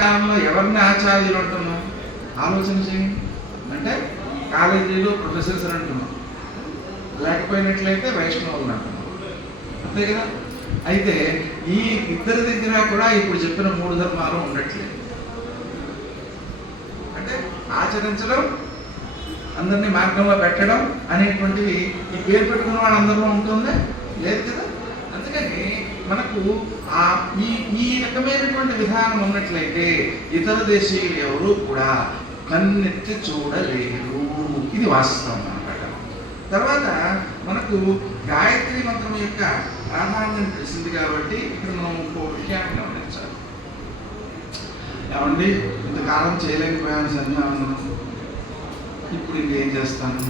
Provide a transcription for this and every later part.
కాలంలో ఎవరిని ఆచార్యులు అంటున్నాం ఆలోచన చేయండి అంటే కాలేజీలో ప్రొఫెసర్స్ అని అంటున్నాం లేకపోయినట్లయితే వైష్ణవులు అంటున్నాం అంతే కదా? అయితే ఈ ఇద్దరి దగ్గర కూడా ఇప్పుడు చెప్పిన మూడు ధర్మాలు ఉండట్లేదు. అంటే ఆచరించడం అందరినీ మార్గంలో పెట్టడం అనేటువంటివి ఈ పేరు పెట్టుకున్న వాళ్ళందరిలో ఉంటుంది? లేదు కదా? అందుకని మనకు ఆ ఈ ఈ రకమైనటువంటి విధానం ఉన్నట్లయితే ఇతర దేశీయులు ఎవరూ కూడా కన్నెత్తి చూడలేరు. ఇది వాస్తవం అనమాట తర్వాత మనకు గాయత్రి మంత్రం యొక్క ప్రాధాన్యం తెలిసింది కాబట్టి ఇక్కడ మనం ఇంకో విషయాన్ని గమనించాలి. ఏమండి? ఇంతకాలం చేయలేకపోయాను సన్యాసం ఇప్పుడు ఇంకేం చేస్తాను?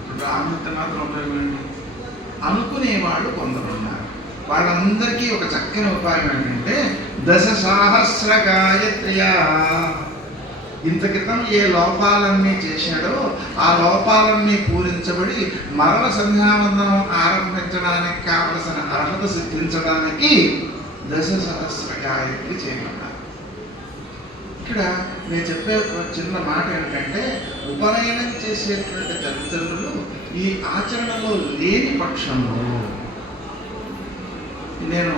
ఇప్పుడు ఆమెత మాత్రం ఉపయోగండి అనుకునేవాళ్ళు కొందరున్నారు వాళ్ళందరికీ ఒక చక్కని ఉపాయం ఏంటంటే దశ సహస్ర గాయత్రియా ఇంత క్రితం ఏ లోపాలన్నీ చేశాడో ఆ లోపాలన్నీ పూరించబడి మరణ సంధ్యావందనం ఆరంభించడానికి కావలసిన అర్హత సిద్ధించడానికి దశ సహస్ర గాయత్రి చేయమన్నారు ఇక్కడ నేను చెప్పే చిన్న మాట ఏంటంటే ఉపనయనం చేసేటువంటి తల్లిదండ్రులు ఈ ఆచరణలో లేని పక్షంలో నేను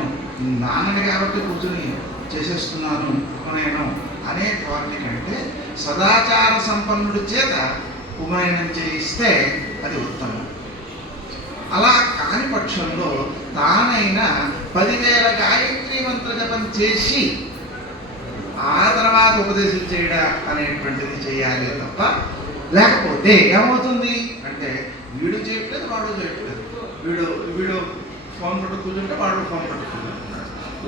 నాన్నని కాబట్టి కూర్చొని చేసేస్తున్నాను ఉపనయనం అనే వాటిని కంటే సదాచార సంపన్నుడి చేత ఉపనయనం చేయిస్తే అది ఉత్తమం. అలా కాని పక్షంలో తానైనా పదివేల గాయత్రి మంత్ర జపం చేసి ఆ తర్వాత ఉపదేశం చేయడా అనేటువంటిది చేయాలి తప్ప లేకపోతే ఏమవుతుంది? అంటే వీడు చేయట్లేదు వాడు చేయట్లేదు. వీడు వీడు ఫోన్ పట్టు కూర్చుంటే వాడు ఫోన్ పట్టుకుంటారు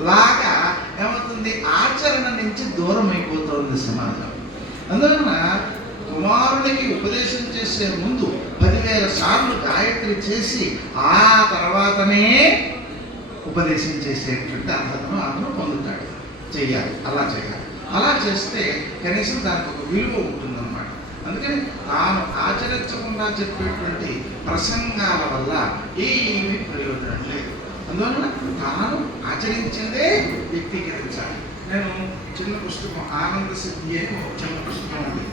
లాగా ఏమవుతుంది? ఆచరణ నుంచి దూరం అయిపోతుంది సమాజం. అందువలన కుమారుడికి ఉపదేశం చేసే ముందు పదివేల సార్లు గాయత్రి చేసి ఆ తర్వాతనే ఉపదేశం చేసేటువంటి అర్హతను అతను పొందుతాడు. చేయాలి అలా చేయాలి అలా చేస్తే కనీసం దానికి ఒక విలువ ఉంటుంది. అందుకని తాను ఆచరించకుండా చెప్పేటువంటి ప్రసంగాల వల్ల ఏమీ ప్రయోజనం లేదు. అందువలన తాను ఆచరించిందే వ్యక్తీకరించాలి. నేను చిన్న పుస్తకం ఆనంద సిద్ధి అని ఒక చిన్న పుస్తకం ఉంది.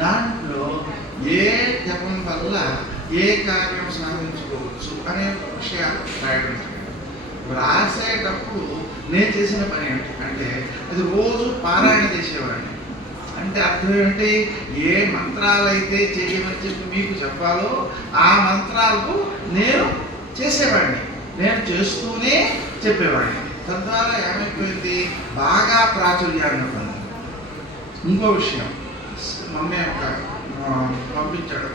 దాంట్లో ఏ జపం వల్ల ఏ కార్యం సాధించుకోవచ్చు అనే విషయాలు రాయడం రాసేటప్పుడు నేను చేసిన పని అంటే అది రోజు పారాయణ చేసేవాడిని. అంటే అర్థం ఏంటి ఏ మంత్రాలు అయితే చేయమని చెప్పి మీకు చెప్పాలో ఆ మంత్రాలకు నేను చేసేవాడిని. నేను చేస్తూనే చెప్పేవాడిని. తద్వారా ఏమైపోయింది? బాగా ప్రాచుర్యాన్ని పొంది ఇంకో విషయం. మమ్మీ ఒక పంపించాడు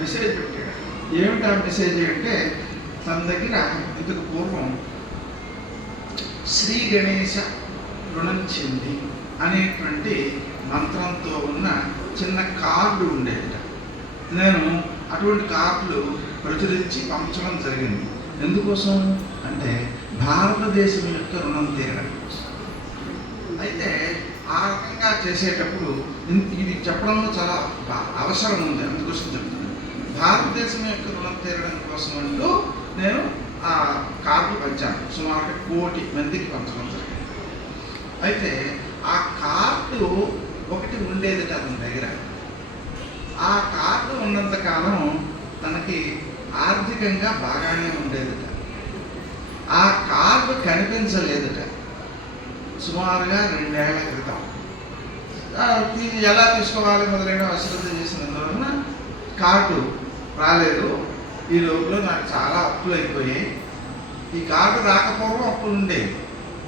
మెసేజ్ పెట్టాడు. ఏమిటి ఆ మెసేజ్ అంటే తన దగ్గర ఇంతకు పూర్వం శ్రీ గణేశ రుణం చెంది అనేటువంటి మంత్రంతో ఉన్న చిన్న కార్డు ఉండేట నేను అటువంటి కార్డులు ప్రచురించి పంపించడం జరిగింది. ఎందుకోసం? అంటే భారతదేశం యొక్క రుణం తీరడం. కోసం అయితే ఆ రకంగా చేసేటప్పుడు ఇది చెప్పడంలో చాలా అవసరం ఉంది. అందుకోసం చెప్తున్నాను. భారతదేశం యొక్క రుణం తీరడం కోసం అంటూ నేను ఆ కార్డు పంచారు. సుమారు కోటి మందికి పంచడం జరిగింది అయితే ఆ కార్డు ఒకటి ఉండేది అతని దగ్గర. ఆ కార్డు ఉన్నంత కాలం తనకి ఆర్థికంగా బాగానే ఉండేదిట. ఆ కార్డు కనిపించలేదుట. సుమారుగా రెండేళ్ళ క్రితం. ఎలా తీసుకోవాలి మొదలైన అశ్రద్ధ చేసినందువలన కార్డు రాలేదు. ఈ లోపల నాకు చాలా అప్పులు అయిపోయాయి. ఈ కార్డు రాకపోవడం అప్పులు ఉండేవి.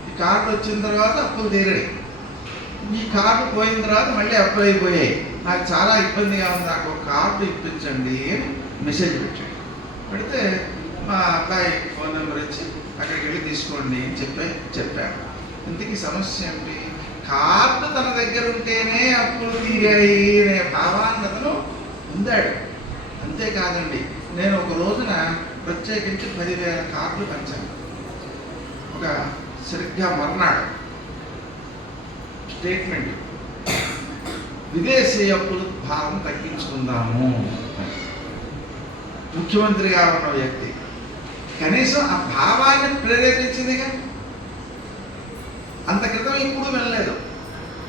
ఈ కార్డు వచ్చిన తర్వాత అప్పులు తీరాయి. ఈ కార్డు పోయిన తర్వాత మళ్ళీ అప్పులు అయిపోయాయి. నాకు చాలా ఇబ్బందిగా ఉంది. నాకు ఒక కార్డు ఇప్పించండి అని మెసేజ్ పెట్టాడు. పెడితే మా అబ్బాయి ఫోన్ నెంబర్ ఇచ్చి అక్కడికి వెళ్ళి తీసుకోండి అని చెప్పి చెప్పాను ఇంతకీ సమస్య ఏంటి? కార్డు తన దగ్గర ఉంటేనే అప్పులు తీరాయి అనే భావాన్ని అతను అంతేకాదండి నేను ఒక రోజున ప్రత్యేకించి పదివేల కార్డులు పంచాను. ఒక సరిగ్గా మర్నాడు. స్టేట్మెంట్. విదేశీ అప్పుల భారం తగ్గించుకుందాము. ముఖ్యమంత్రిగా ఉన్న వ్యక్తి. కనీసం ఆ భావాన్ని ప్రేరేపించిందిగా. అంత క్రితం ఇప్పుడు వినలేదు.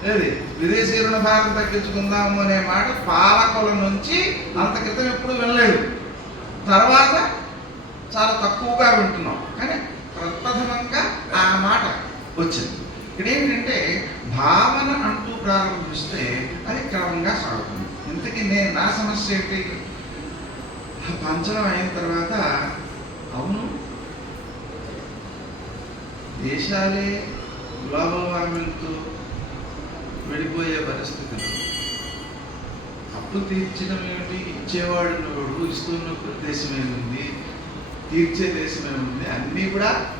ఏది? విదేశీ రుణ భారం తగ్గించుకుందాము అనే మాట పాలకుల నుంచి అంత క్రితం ఎప్పుడు వినలేదు. తర్వాత చాలా తక్కువగా వింటున్నాం. కానీ ప్రప్రథమంగా ఆ మాట వచ్చింది. ఇక్కడ ఏంటంటే భావన అంటూ ప్రారంభిస్తే అది క్రమంగా సాగుతుంది. ఇంతకీ నేను నా సమస్య ఏంటి? పంచడం అయిన తర్వాత అవును. దేశాలే గ్లోబల్ వార్మింగ్తో వెళ్ళిపోయే పరిస్థితులు. అప్పు తీర్చడం ఏమిటి ఇచ్చేవాడు ఇస్తున్న దేశం ఏముంది? తీర్చే దేశం ఏముంది? అన్నీ కూడా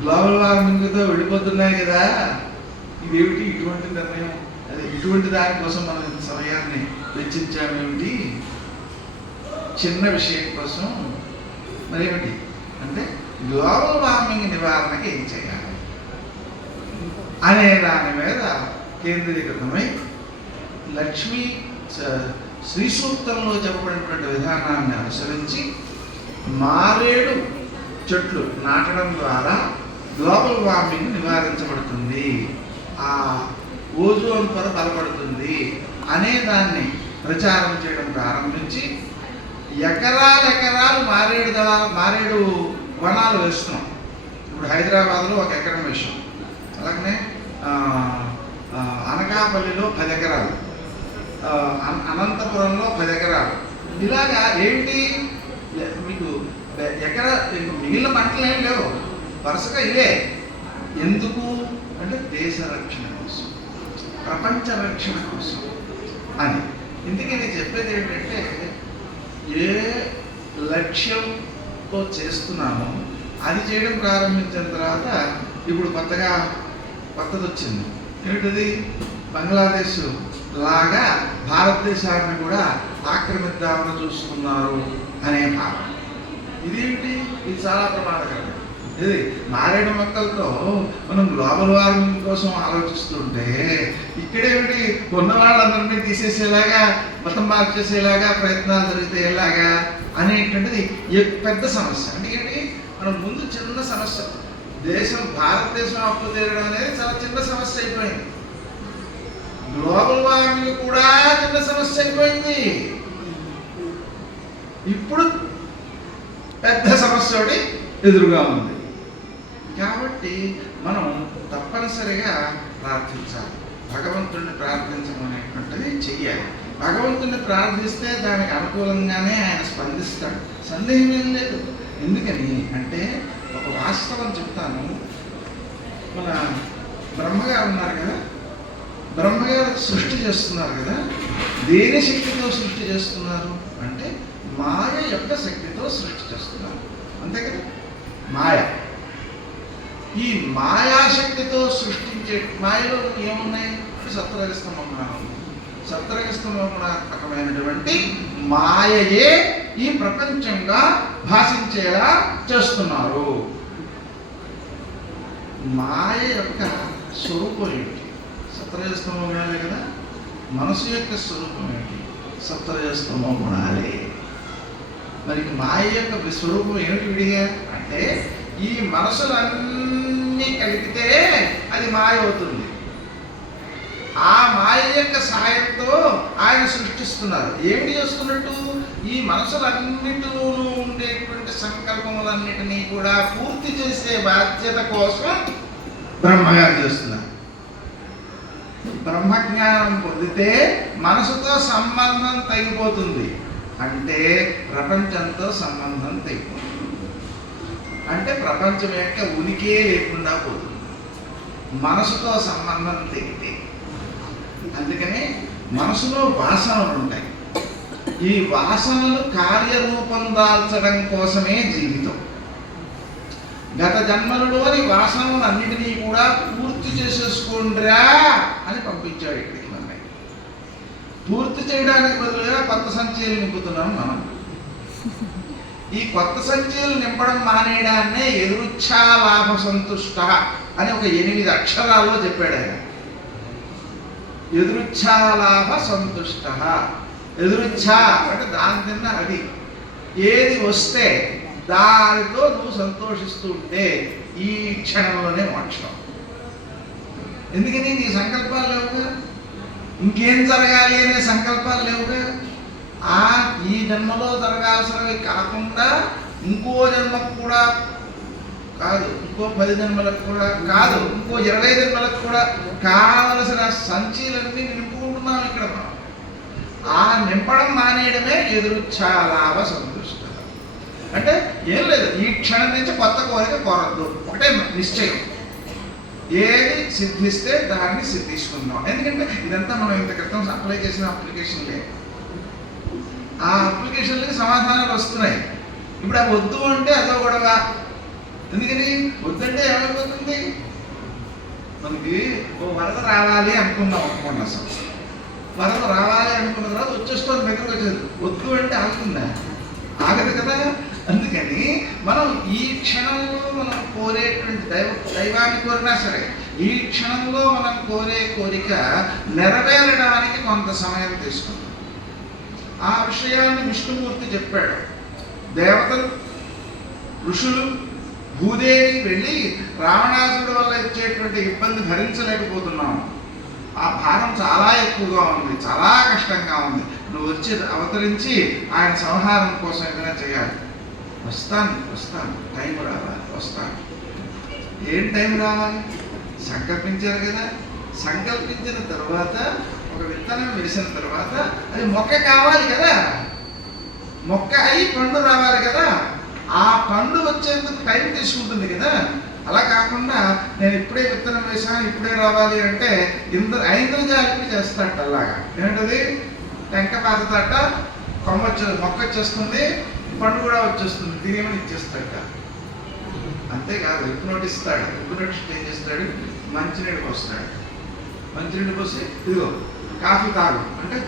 గ్లోబల్ వార్మింగ్తో వెళ్ళిపోతున్నాయి కదా. ఇదేమిటి ఇటువంటి నిర్ణయం? అదే ఇటువంటి దానికోసం మనం ఇంత సమయాన్ని వెచ్చించామేమిటి? చిన్న విషయం కోసం మరేమిటి? అంటే గ్లోబల్ వార్మింగ్ నివారణకి ఏం చేయాలి? అనే దాని మీద కేంద్రీకృతమై లక్ష్మీ శ్రీ సూక్తంలో చెప్పబడినటువంటి విధానాన్ని అనుసరించి మారేడు చెట్లు నాటడం ద్వారా గ్లోబల్ వార్మింగ్ నివారించబడుతుంది. ఆ ఓజోన్ పొర బలపడుతుంది అనే దాన్ని ప్రచారం చేయడం ప్రారంభించి ఎకరాలు ఎకరాలు మారేడు దళాలు మారేడు వనాలు వేస్తున్నాం. ఇప్పుడు హైదరాబాద్లో ఒక ఎకరం విషయం అలాగనే ఆ, ఆ, అనకాపల్లిలో పది ఎకరాలు. అన- అనంతపురంలో పది ఎకరాలు. ఇలాగా ఏంటి? మీకు ఎ- ఎకర మిగిలిన పంటలు ఏం లేవు. వరుసగా ఇవే. ఎందుకు? అంటే దేశ రక్షణ కోసం ప్రపంచ రక్షణ కోసం అని. ఇందుకే నేను చెప్పేది ఏంటంటే ఏ లక్ష్యంతో చేస్తున్నామో అది చేయడం ప్రారంభించిన తర్వాత ఇప్పుడు కొత్తగా కొత్తది వచ్చింది ఏంటది? బంగ్లాదేశ్ లాగా భారతదేశాన్ని కూడా ఆక్రమిద్దామని చూస్తున్నారు అనే భావం ఇదేమిటి ఇది చాలా ప్రమాదకరం. ఇది మారేడు మొక్కలతో మనం గ్లోబల్ వార్మింగ్ కోసం ఆలోచిస్తుంటే ఇక్కడేమిటి ఉన్న వాళ్ళందరినీ తీసేసేలాగా మతం మార్చేసేలాగా ప్రయత్నాలు జరిగితే ఎలాగా అనేటువంటిది పెద్ద సమస్య. అంటే మనం ముందు చిన్న సమస్య. దేశం భారతదేశం అప్పు తీరడం అనేది చాలా చిన్న సమస్య అయిపోయింది. గ్లోబల్ వార్మింగ్ కూడా చిన్న సమస్య అయిపోయింది. ఇప్పుడు పెద్ద సమస్య ఒకటి ఎదురుగా ఉంది. కాబట్టి మనం తప్పనిసరిగా ప్రార్థించాలి. భగవంతుడిని ప్రార్థించడం అనేటువంటిది చెయ్యాలి. భగవంతుడిని ప్రార్థిస్తే దానికి అనుకూలంగానే ఆయన స్పందిస్తాడు. సందేహం ఏం లేదు. ఎందుకని అంటే ఒక వాస్తవం చెప్తాను. మన బ్రహ్మగారు ఉన్నారు కదా? బ్రహ్మగారు సృష్టి చేస్తున్నారు కదా దేని శక్తితో సృష్టి చేస్తున్నారు అంటే మాయ యొక్క శక్తితో సృష్టి చేస్తున్నారు. అంతే కదా? మాయ. ఈ మాయాశక్తితో సృష్టించే మాయలో ఏమున్నాయి? సత్వరగస్తమగుణాలు సత్వరగస్తమగుణాత్మకమైనటువంటి మాయయే ఈ ప్రపంచంగా భాషించేలా చేస్తున్నారు. మాయ యొక్క స్వరూపం ఏంటి? సత్రజస్తమ గుణాలే కదా? మనసు యొక్క స్వరూపం ఏంటి సత్రజస్తమ గుణాలే మరి మాయ యొక్క స్వరూపం ఏమిటి విడిగా? అంటే ఈ మనసులన్నీ కలిపితే అది మాయ అవుతుంది. ఆ మాయ యొక్క సహాయంతో ఆయన సృష్టిస్తున్నారు. ఏమిటి చేస్తున్నట్టు? ఈ మనసులన్నిటిలోనూ ఉండేటువంటి సంకల్పములన్నిటినీ కూడా పూర్తి చేసే బాధ్యత కోసం బ్రహ్మగారు చేస్తున్నారు. బ్రహ్మజ్ఞానం పొందితే మనసుతో సంబంధం తగ్గిపోతుంది. అంటే ప్రపంచంతో సంబంధం తగ్గిపోతుంది. అంటే ప్రపంచం యొక్క ఉనికే లేకుండా పోతుంది. మనసుతో సంబంధం తెగితే అందుకనే మనసులో వాసనలు ఉంటాయి. ఈ వాసనలు కార్యరూపం దాల్చడం కోసమే జీవితం. గత జన్మలలోని వాసనలను అన్నిటినీ కూడా పూర్తి చేసేసుకోండిరా అని పంపించాడు ఇక్కడికి మనల్ని. పూర్తి చేయడానికి బదులుగా కొత్త సంచయలు నింపుతున్నాం మనం. ఈ కొత్త సంచయలు నింపడం మానేయడాన్నే ఎదురుచ్ఛా లాభ సంతుష్ట అని ఒక ఎనిమిది అక్షరాల్లో చెప్పాడు ఆయన. ఎదురుచ్ఛా లాభ సంతుష్ట. ఎదురుచ్ఛా అంటే దాని కింద అది. ఏది వస్తే దానితో నువ్వు సంతోషిస్తూ ఉంటే ఈ క్షణంలోనే మోక్షం. ఎందుకని? నీ సంకల్పాలు లేవుగా? ఇంకేం జరగాలి అనే సంకల్పాలు లేవుగా? ఆ ఈ జన్మలో జరగాల్సినవి కాకుండా ఇంకో జన్మకు కూడా కాదు ఇంకో పది జన్మలకు కూడా కాదు ఇంకో ఇరవై జన్మలకు కూడా కావలసిన సంచీలన్నీ నింపుకుంటున్నాం ఇక్కడ మనం. ఆ నింపడం మానేయడమే ఎదురు చాలా సంతోషం. అంటే ఏం లేదు. ఈ క్షణం నుంచి కొత్త కోరిక కోరద్దు. ఒకటే నిశ్చయం. ఏది సిద్ధిస్తే దాన్ని సిద్ధించుకుందాం ఎందుకంటే ఇదంతా మనం ఇంత క్రితం అప్లై చేసిన అప్లికేషన్లే ఆ అప్లికేషన్లకి సమాధానాలు వస్తున్నాయి. ఇప్పుడు అవి వద్దు అంటే అదో గొడవ. ఎందుకని? వద్దంటే ఏమైపోతుంది? మనకి ఓ వరద రావాలి అనుకున్నాం అనుకోండి అసలు. వరద రావాలి అనుకున్న తర్వాత వచ్చేస్తుంది దగ్గరకు వచ్చేది వద్దు అంటే ఆగుతుందా? ఆగదు కదా? అందుకని మనం ఈ క్షణంలో మనం కోరేటువంటి దైవ దైవాన్ని కోరినా సరే ఈ క్షణంలో మనం కోరే కోరిక నెరవేరడానికి కొంత సమయం తీసుకుంది. ఆ విషయాన్ని విష్ణుమూర్తి చెప్పాడు. దేవతలు ఋషులు భూదేవి వెళ్ళి రావణాసుడు వల్ల ఇచ్చేటువంటి ఇబ్బంది భరించలేకపోతున్నాం. ఆ భారం చాలా ఎక్కువగా ఉంది చాలా కష్టంగా ఉంది. నువ్వు వచ్చి అవతరించి ఆయన సంహారం కోసం ఏదైనా చేయాలి. వస్తాను వస్తాను. టైం రావాలి వస్తాను. ఏం టైం రావాలి? సంకల్పించారు కదా. సంకల్పించిన తర్వాత ఒక విత్తనం వేసిన తర్వాత అది మొక్క కావాలి కదా. మొక్క అయి పండు రావాలి కదా. ఆ పండు వచ్చేందుకు టైం తీసుకుంటుంది కదా. అలా కాకుండా నేను ఇప్పుడే విత్తనం వేసాను ఇప్పుడే రావాలి అంటే ఇంత ఐదు జాలిపి చేస్తాట అలాగా. ఏంటది టెంక పాతతాట కొమ్మ మొక్క వచ్చేస్తుంది. పండు కూడా వచ్చేస్తుంది తినేమని ఇచ్చేస్తాట అంతేకాదు ఎప్పుడు నోటిస్తాడు ఎప్పుడు నోటిస్ ఏం చేస్తాడు? మంచినీడికి వస్తాడు. మంచినీడికి వస్తే ఇదిగో కాఫీ తాగు. అంటే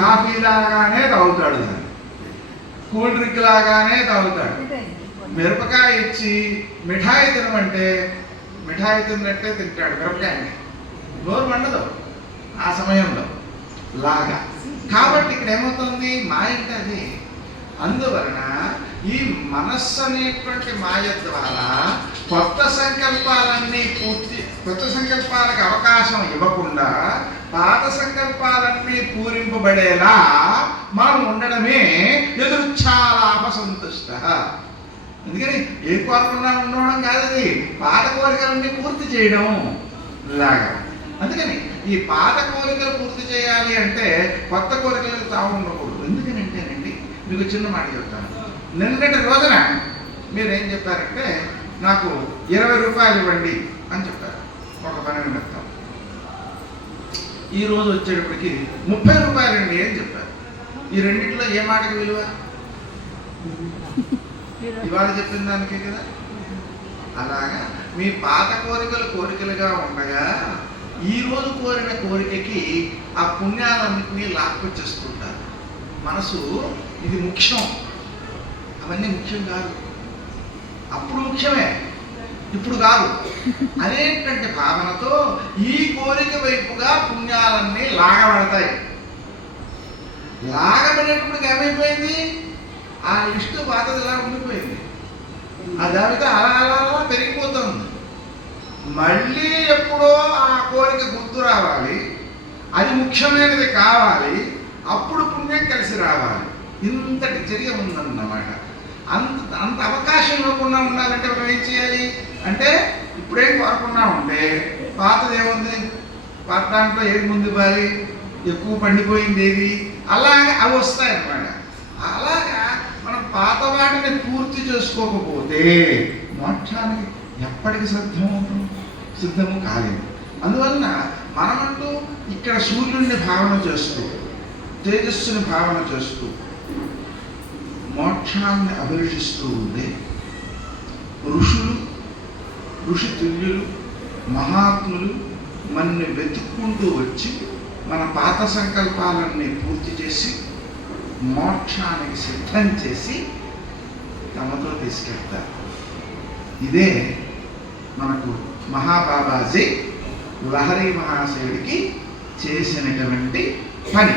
కాఫీ లాగానే తాగుతాడు దాన్ని. కూల్ డ్రింక్ లాగానే తాగుతాడు. మిరపకాయ ఇచ్చి మిఠాయి తినమంటే మిఠాయి తిన్నట్టే తింటాడు మిరపకాయని. నోరు మండదు ఆ సమయంలో. లాగా. కాబట్టి ఇక్కడ ఏమవుతుంది? మాయ అంటే అది. అందువలన ఈ మనస్సు అనేటువంటి మాయ ద్వారా కొత్త సంకల్పాలన్నీ పూర్తి కొత్త సంకల్పాలకు అవకాశం ఇవ్వకుండా పాత సంకల్పాలన్నీ పూరింపబడేలా మనం ఉండడమే ఎదురుచ్చాలాభ సంతుష్ట. అందుకని ఏ కోరకుండా ఉండడం కాదు అది పాత కోరికలన్నీ పూర్తి చేయడం లాగా. అందుకని ఈ పాత కోరికలు పూర్తి చేయాలి అంటే కొత్త కోరికలకు తావు ఉండకూడదు. ఎందుకనంటేనండి మీకు చిన్న మాట చెప్తాను. నిన్నటి రోజున మీరు ఏం చెప్పారంటే నాకు ఇరవై రూపాయలు ఇవ్వండి అని చెప్పారు. ఒక పని నిమిత్తం. ఈ రోజు వచ్చేటప్పటికి ముప్పై రూపాయలండి అని చెప్పారు. ఈ రెండింటిలో ఏ మాటకి విలువ? ఇవాళ చెప్పిన దానికే కదా. అలాగా మీ పాత కోరికలు కోరికలుగా ఉండగా ఈ రోజు కోరిన కోరికకి ఆ పుణ్యాలన్నింటినీ లాక్కొచ్చేస్తుంటారు మనసు ఇది ముఖ్యం. అవన్నీ ముఖ్యం కాదు. అప్పుడు ముఖ్యమే. ఇప్పుడు కాదు. అనేటువంటి భావనతో ఈ కోరిక వైపుగా పుణ్యాలన్నీ లాగబడతాయి. లాగబడేటప్పుడు ఏమైపోయింది? ఆ లిస్టు పాతది ఇలా ఉండిపోయింది. ఆ జాబితా అలా అలా అలా పెరిగిపోతుంది. మళ్ళీ ఎప్పుడో ఆ కోరిక గుర్తు రావాలి అది ముఖ్యమైనది కావాలి అప్పుడు పుణ్యం కలిసి రావాలి. ఇంతటి చర్య ఉందన్నమాట. అంత అంత అవకాశం ఇవ్వకుండా ఉండాలంటే మనం ఏం చేయాలి? అంటే ఇప్పుడేం కోరకుండా ఉంటే పాతది ఏముంది? పాత దాంట్లో ఏది ముందు ఇవ్వాలి ఎక్కువ పండిపోయింది ఏది? అలాగే అవి వస్తాయి అన్నమాట అలాగా మనం పాత వాటిని పూర్తి చేసుకోకపోతే మోక్షానికి ఎప్పటికి సిద్ధమవుతుంది సిద్ధము కాలేదు. అందువలన మనమంటూ ఇక్కడ సూర్యుడిని భావన చేస్తూ తేజస్సుని భావన చేస్తూ మోక్షాన్ని అభిలషిస్తూ ఉండే ఋషులు ఋషితుల్యులు మహాత్ములు మనని వెతుక్కుంటూ వచ్చి మన పాత సంకల్పాలన్నీ పూర్తి చేసి మోక్షానికి సిద్ధం చేసి తమతో తీసుకెళ్తారు. ఇదే మనకు మహాబాబాజీ లహరి మహాశయుడికి చేసినటువంటి పని.